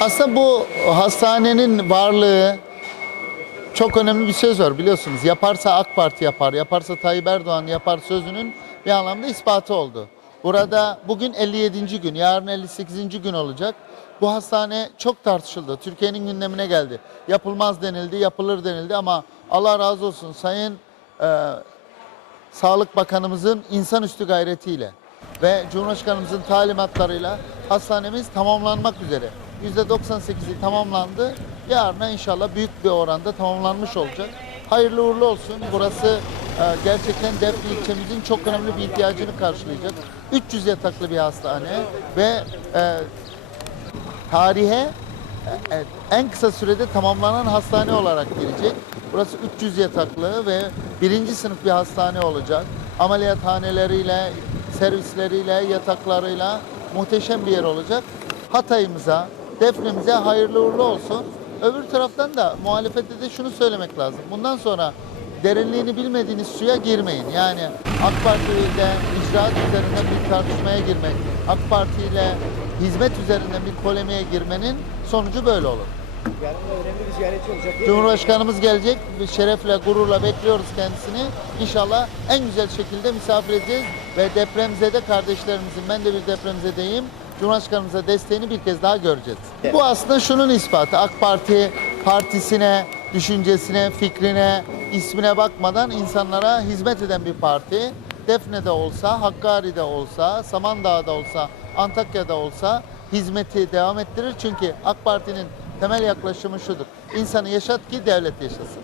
Aslında bu hastanenin varlığı çok önemli bir söz var biliyorsunuz. Yaparsa AK Parti yapar, yaparsa Tayyip Erdoğan yapar sözünün bir anlamda ispatı oldu. Burada bugün 57. gün, yarın 58. gün olacak. Bu hastane çok tartışıldı. Türkiye'nin gündemine geldi. Yapılmaz denildi, yapılır denildi ama Allah razı olsun Sayın e, Sağlık Bakanımızın insanüstü gayretiyle ve Cumhurbaşkanımızın talimatlarıyla hastanemiz tamamlanmak üzere. %98'i tamamlandı. Yarına inşallah büyük bir oranda tamamlanmış olacak. Hayırlı uğurlu olsun. Burası e, gerçekten Defne ilçemizin çok önemli bir ihtiyacını karşılayacak. 300 yataklı bir hastane ve e, tarihe e, e, en kısa sürede tamamlanan hastane olarak girecek. Burası 300 yataklı ve birinci sınıf bir hastane olacak. Ameliyathaneleriyle, servisleriyle, yataklarıyla muhteşem bir yer olacak. Hatay'ımıza, Defne'mize hayırlı uğurlu olsun. Öbür taraftan da muhalefette de şunu söylemek lazım. Bundan sonra derinliğini bilmediğiniz suya girmeyin. Yani AK Parti ile icraat üzerinden bir tartışmaya girmek, AK Parti ile hizmet üzerinden bir polemiğe girmenin sonucu böyle olur. Yarın önemli bir ziyaretçi olacak. Cumhurbaşkanımız gelecek. Şerefle, gururla bekliyoruz kendisini. İnşallah en güzel şekilde misafir edeceğiz ve depremzede kardeşlerimizin, ben de bir depremzedeyim. Cumhurbaşkanımıza desteğini bir kez daha göreceğiz. Bu aslında şunun ispatı. AK Parti partisine, düşüncesine, fikrine, ismine bakmadan insanlara hizmet eden bir parti. Defne'de olsa, Hakkari'de olsa, Samandağ'da olsa, Antakya'da olsa hizmeti devam ettirir. Çünkü AK Parti'nin temel yaklaşımı şudur. İnsanı yaşat ki devlet yaşasın.